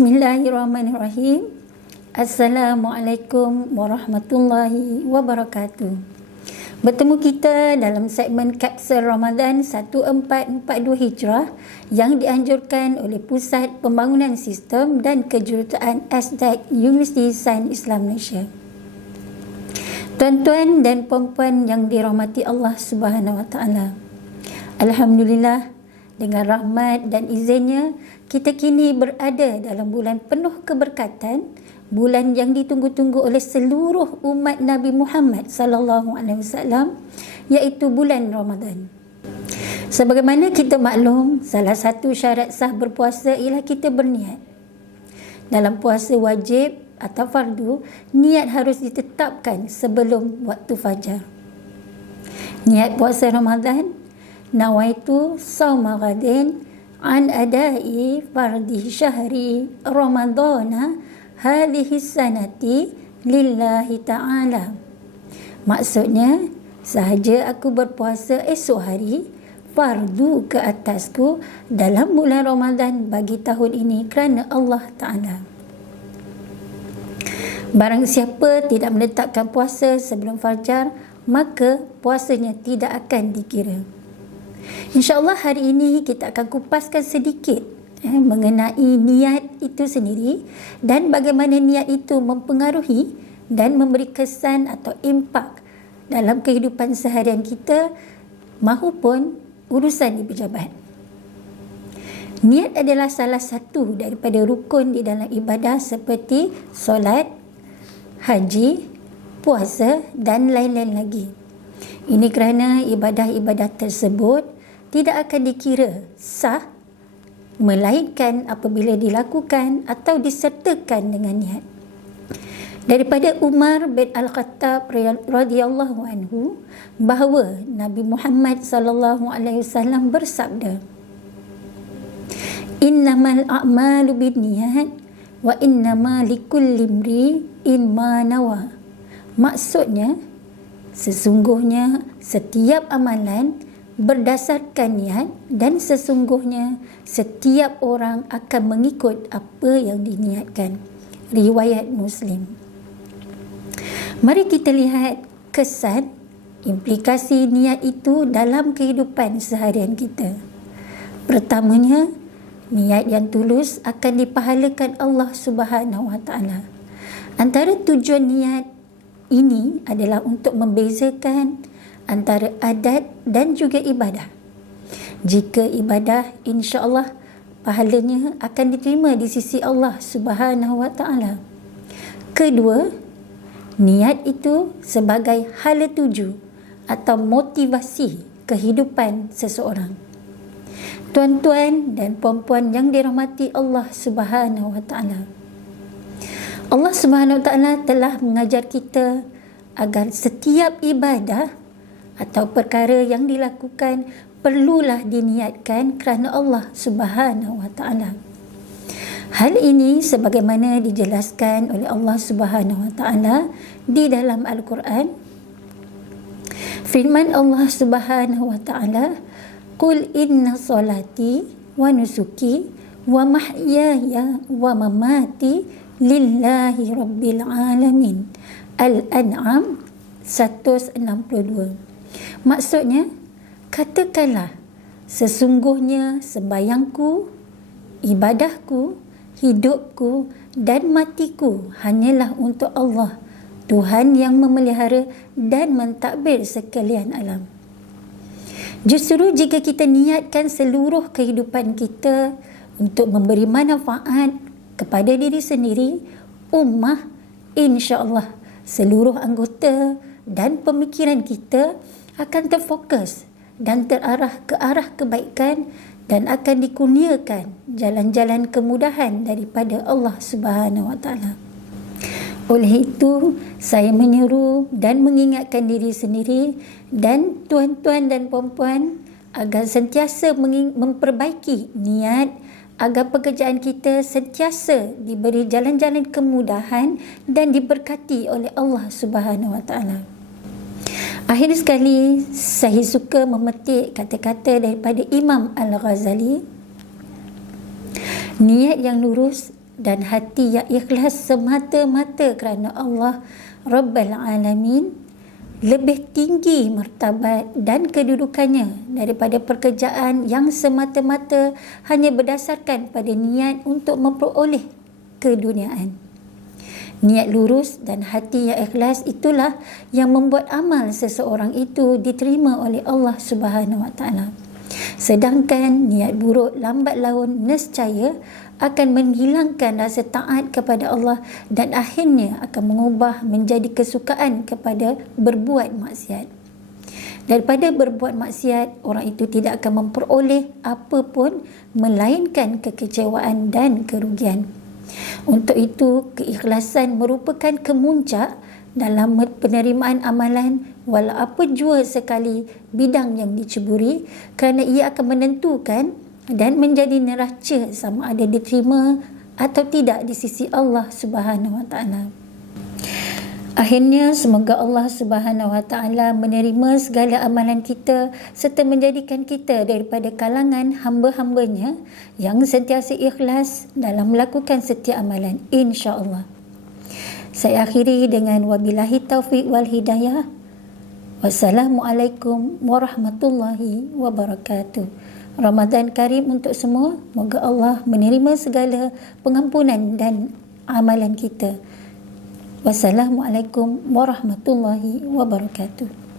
Bismillahirrahmanirrahim. Assalamualaikum warahmatullahi wabarakatuh. Bertemu kita dalam segmen Kapsul Ramadan 1442 Hijrah yang dianjurkan oleh Pusat Pembangunan Sistem dan Kejuruteraan SDAK Universiti Sains Islam Malaysia. Tuan-tuan dan puan-puan yang dirahmati Allah Subhanahu Wa Taala. Alhamdulillah, dengan rahmat dan izinnya, kita kini berada dalam bulan penuh keberkatan, bulan yang ditunggu-tunggu oleh seluruh umat Nabi Muhammad sallallahu alaihi wasallam, iaitu bulan Ramadan. Sebagaimana kita maklum, salah satu syarat sah berpuasa ialah kita berniat. Dalam puasa wajib atau fardu, niat harus ditetapkan sebelum waktu fajar. Niat puasa Ramadan, nawaitu sauma ghadin an adai fardi syahri ramadana hadhihi sanati lillahi ta'ala. Maksudnya, sahaja aku berpuasa esok hari fardu ke atasku dalam bulan Ramadan bagi tahun ini kerana Allah Ta'ala. Barang siapa tidak meletakkan puasa sebelum fajar, maka puasanya tidak akan dikira. InsyaAllah hari ini kita akan kupaskan sedikit mengenai niat itu sendiri dan bagaimana niat itu mempengaruhi dan memberi kesan atau impak dalam kehidupan seharian kita mahupun urusan di pejabat. Niat adalah salah satu daripada rukun di dalam ibadah seperti solat, haji, puasa dan lain-lain lagi. Ini kerana ibadah-ibadah tersebut tidak akan dikira sah melainkan apabila dilakukan atau disertakan dengan niat. Daripada Umar bin Al-Khattab radhiyallahu anhu bahawa Nabi Muhammad sallallahu alaihi wasallam bersabda, "Innamal a'malu binniyat wa innama likulli imri'in ma nawa." Maksudnya, sesungguhnya setiap amalan berdasarkan niat dan sesungguhnya setiap orang akan mengikut apa yang diniatkan. Riwayat Muslim. Mari kita lihat kesan implikasi niat itu dalam kehidupan seharian kita. Pertamanya, niat yang tulus akan dipahalakan Allah Subhanahu Wa Taala. Antara tujuan niat ini adalah untuk membezakan antara adat dan juga ibadah. Jika ibadah, insya-Allah pahalanya akan diterima di sisi Allah Subhanahu Wa Taala. Kedua, niat itu sebagai hala tuju atau motivasi kehidupan seseorang. Tuan-tuan dan puan-puan yang dirahmati Allah Subhanahu Wa Taala. Allah Subhanahu Wa Taala telah mengajar kita agar setiap ibadah atau perkara yang dilakukan perlulah diniatkan kerana Allah Subhanahu Wa Taala. Hal ini sebagaimana dijelaskan oleh Allah Subhanahu Wa Taala di dalam Al-Quran. Firman Allah Subhanahu Wa Taala, "Qul inna salati wa nusuki wa mahyaya wa mamati lillahi rabbil alamin." Al-An'am 162. Maksudnya, katakanlah, sesungguhnya sembahyangku, ibadahku, hidupku dan matiku hanyalah untuk Allah, Tuhan yang memelihara dan mentadbir sekalian alam. Justru jika kita niatkan seluruh kehidupan kita untuk memberi manfaat kepada diri sendiri, ummah, insya-Allah seluruh anggota dan pemikiran kita akan terfokus dan terarah ke arah kebaikan dan akan dikurniakan jalan-jalan kemudahan daripada Allah Subhanahu Wa Taala. Oleh itu, saya menyeru dan mengingatkan diri sendiri dan tuan-tuan dan puan-puan agar sentiasa memperbaiki niat agar pekerjaan kita sentiasa diberi jalan-jalan kemudahan dan diberkati oleh Allah Subhanahu Wa Taala. Akhir sekali, saya suka memetik kata-kata daripada Imam Al-Ghazali. Niat yang lurus dan hati yang ikhlas semata-mata kerana Allah Rabbal Alamin lebih tinggi martabat dan kedudukannya daripada pekerjaan yang semata-mata hanya berdasarkan pada niat untuk memperoleh keduniaan. Niat lurus dan hati yang ikhlas itulah yang membuat amal seseorang itu diterima oleh Allah Subhanahu Wa Taala. Sedangkan niat buruk lambat laun nescaya akan menghilangkan rasa taat kepada Allah dan akhirnya akan mengubah menjadi kesukaan kepada berbuat maksiat. Daripada berbuat maksiat, orang itu tidak akan memperoleh apa pun melainkan kekecewaan dan kerugian. Untuk itu, keikhlasan merupakan kemuncak dalam penerimaan amalan walau apa jua sekali bidang yang diceburi, kerana ia akan menentukan dan menjadi neraca sama ada diterima atau tidak di sisi Allah Subhanahu Wa Taala. Akhirnya, semoga Allah Subhanahu Wa Taala menerima segala amalan kita serta menjadikan kita daripada kalangan hamba-hambanya yang sentiasa ikhlas dalam melakukan setiap amalan, insya-Allah. Saya akhiri dengan wabillahi taufiq wal hidayah. Wassalamualaikum warahmatullahi wabarakatuh. Ramadan Karim untuk semua. Moga Allah menerima segala pengampunan dan amalan kita. Wassalamualaikum warahmatullahi wabarakatuh.